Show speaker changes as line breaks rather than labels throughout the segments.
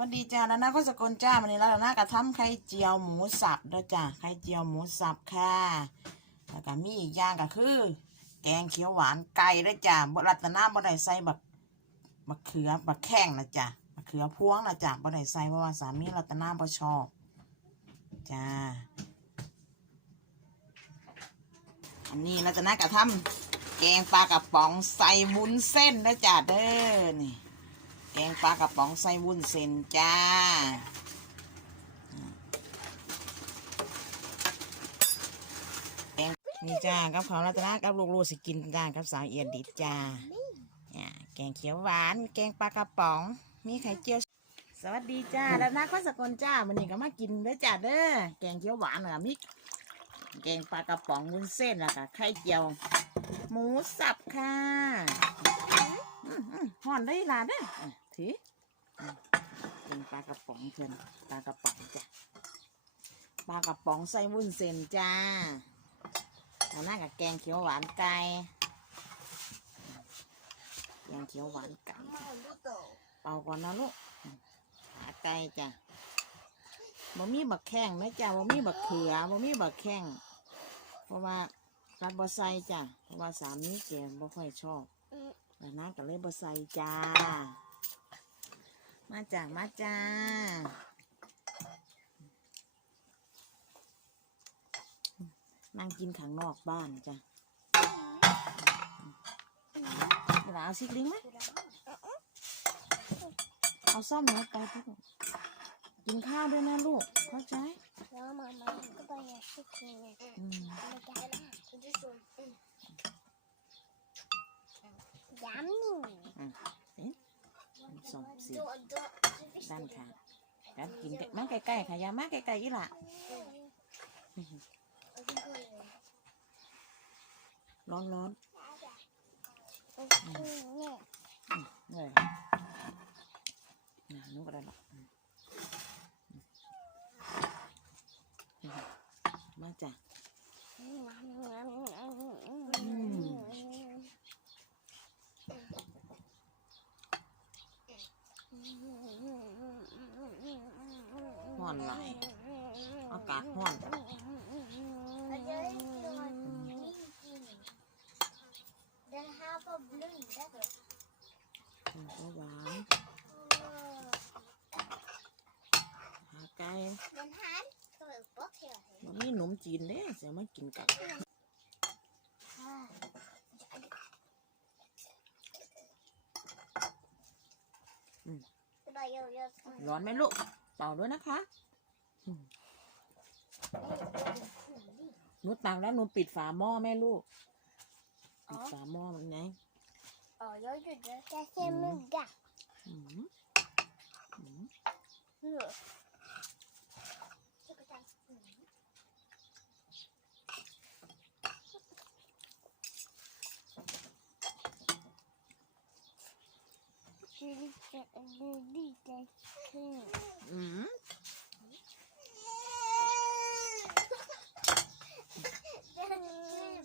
วัสดีจ้าแล้วนะก็สกลจ้าวันนี้แล้วนะกระทำไข่เจียวหมูสับด้อจ้าไข่เจียวหมูสับค่ะแล้วก็มีอีกอย่างก็คือ แกงเขียวหวานไก่ด้อจ้าบรัตนาบ่ได้ใส่บักบักเขือบักแข้งนะจ้าบักเขือพวงนะจ้าบ่ได้ใส่เพราะว่าสามีรัตนาบชอบจ้าอันนี้รัตนากระทำแกงปลากระป๋องใส่วุ้นเส้นด้อจ้าเด้อนี่ แกงปลากระป๋องไส้วุ้นเส้นจ้า แกงนี่จ้ากับเขารัตนากับลูกๆสิกินจ้ากับสาวเอียดดิจ้าแกงเขียวหวาน แกงปลากระป๋อง มีไข่เจียว สวัสดีจ้ารัตนาข้อสกลจ้าวันนี้ก็มากินเด้อจ้าเด้อ แกงเขียวหวานกับมิแกงปลากระป๋องวุ้นเส้นแล้วก็ไข่เจียว หมูสับค่ะห่อนได้ลาเด้อ อะถืออืมเป็นปลากระป๋องเพื่อนปลากระป๋องจ้ะปลากระป๋องใส่วุ้นเส้นจ้าแล้วน่ากับแกงเขียวหวานไก่แกงเขียวหวานไก่จ้ะเป่าก่อนนะลูกอืมขาไก่จ้ะบ่มีบักแข้งนะจ้ะบ่มีบักเขือบ่มีบักแข้งเพราะว่ารัดบ่ใส่จ้ะเพราะว่าสามีแกบ่ค่อยชอบแล้วนะก็เลยบะใส่จ้า มาจ้ามาจ้านั่งกินขังนอกบ้านจ้ะเวลาเอาซิกลิงไหมเอาซ่อมหัวไปพี่ลูกกินข้าวด้วยนะลูก เข้าใจ
Ja, mamma, jag börjar kycklingen.
อืม
Yummy!
สองสี่ด้านค่ะการกินมาใกล้ๆค่ะยามาใกล้ๆอีหล่ะร้อนร้อน
Yeah.
ๆเหนื่ยนะนุกอะไรหรอกอืมอืมมาจ้ะ อนหลายอากาศห้อนมันก็หวานหาไก่มันมีขนมจีนเด้เสียมากินกั
น
ร้อนไหมลูก เป่าด้วยนะคะ หนูตักแล้วหนูปิดฝาหม้อแม่ลูก ปิดฝาหม้อมันไง
Ja, jag gjorde det. Jag ser
Mm.
mugga.
อืมอืม
Mm. ดูดิดูดิจะขึ้น
อืม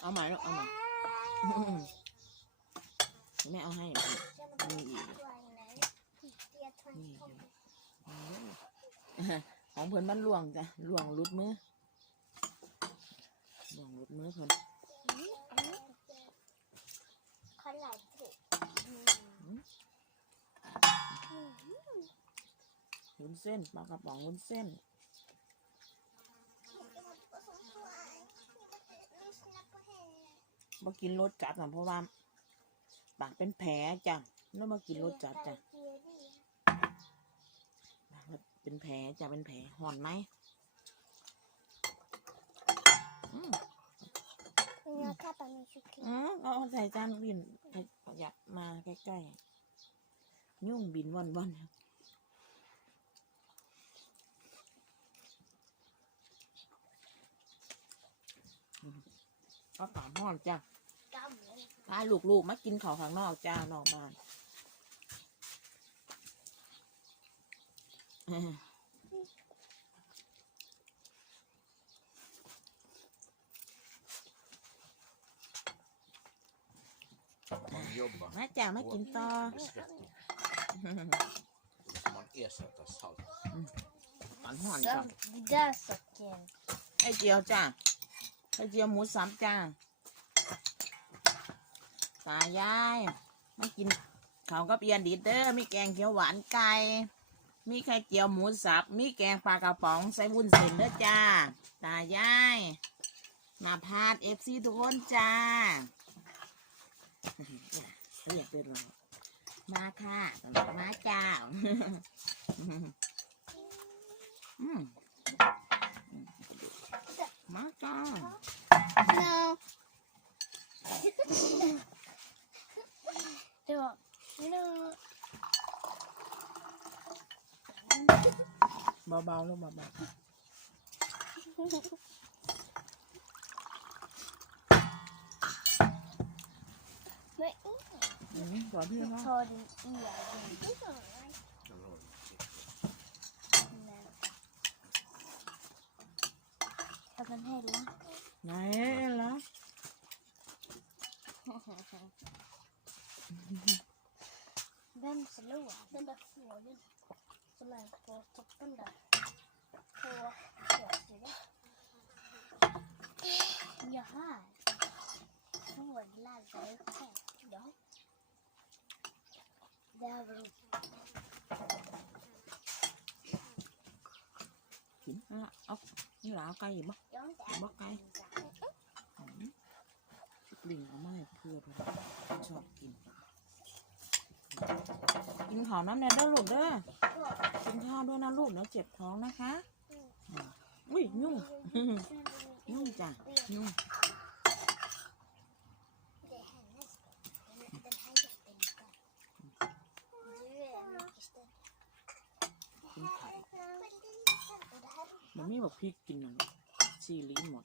เอาใหม่ลูกเอาใหม่อืมแม่เอาให้มีอีกนี่จ้ะของเพิ่นมันล่วงจ้ะล่วงหลุดมือล่วงหลุดมือเพิ่น
เขาหลายถูก
วุ้นเส้นปลากระป๋องวุ้นเส้น บ่กินรสจัดนะเพราะว่าปากเป็นแผลจ้ะแล้วมากินรสจัดจ้ะปากเป็นแผลจ้ะเป็นแผลห่อนไหมอืม
Jag tappar min kyckling.
อืมเอาใส่จานบินอยากมาใกล้ๆยุ่งบินวันวันๆอืมก็ตามห้อนจ้ะ
Gammal.
พาลูกๆมากินข้าวข้างนอกจ้านอกบ้านเออ
Man jobbar.
มาจ้ะมากินต่อ
Det är svettigt. Det är som man ersätta salt.
ปันห่อนจ้ะ
Så, där socken.
ไข่เจียวจ้ะไข่เจียวหมูสับจ้า ตายายมากินข้าวกับเอียนดิดเด้อมีแกงเขียวหวานไก่มีไข่เจียวหมูสับ มีแกงปลากระป๋องใส่วุ้นเส้นเด้อจ้า ตายายมาพาดเอฟซีทุกคนจ้าเรียกเดินเรามาค่ะมาจ้าอืมมาจ้า
No. det var... No.
เบาๆลูกเบา
Men
ๆอืมก่อนพี่
inte
เขา
ta din egen. Men... Jag kan hälla.
ไหนล่ะ
Vem slår? Den där fågeln som är på toppen där. På högsidan. Ja, här. Fåglar där uppe. Ja. Där var det
กินอะเอานี่หลาเอาไก่อีกบ่
Jag har inte
Bak
ätit
dig.
den där.
กลิ่นเอาไม่เพื่อเลยชอบกิน กินข้าวน้ำแน่เด้อลูกเด้อกินข้าวด้วยนะลูกเดี๋ยวเจ็บท้องนะคะอุ้ยยุ่งยุ่งจ้ะยุ่งมันไม่บอกพี่กินมันซีรีส์หมด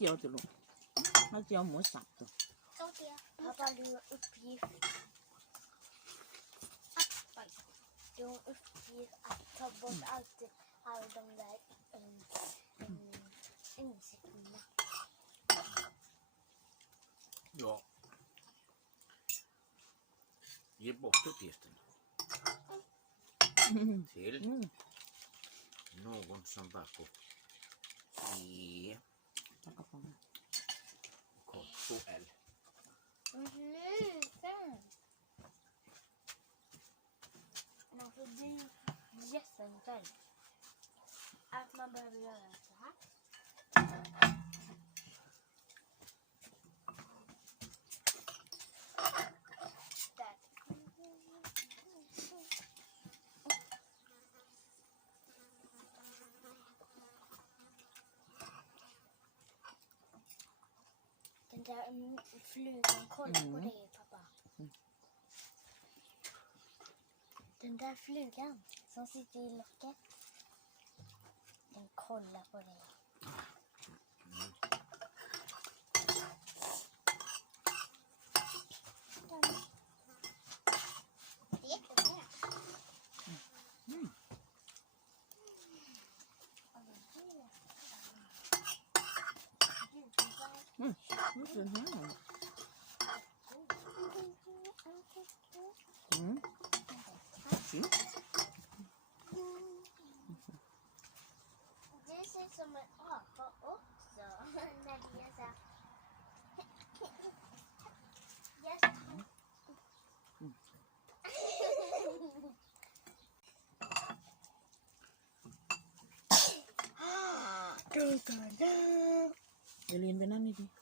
หลังไม่กินไข่เจียวจ้ะลูกไข่เจียวหมูสับจ้ะ
Så det. Pappa, du har uppgift. Att, du har uppgift att ta bort allt, alla de där um, um, insekterna.
Ja. Ge bort uppgiften till
อืม
någon som bär på E
ปลากระป๋อง
konto L.
Sluta! Men för det är jätteenkelt. Att man behöver göra så här. Flugan, kolla på
Mm.
det pappa. Den där flugan som sitter i locket. Den kollar på dig. Det är jättebra.
Mm. Mm. รู้สึ
you. This is someone off, but also Yes. Ah, nih.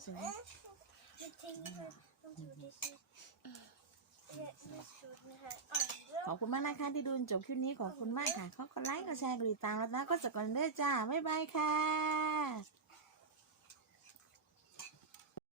ser... Jag tror den här andra...
ขอบคุณมากนะคะที่ดูจนจบคลิปนี้ขอบคุณมากค่ะขอกดไลค์กดแชร์กดติดตามแล้วนะก็สกอนเดอจ้า บ๊ายบายค่ะ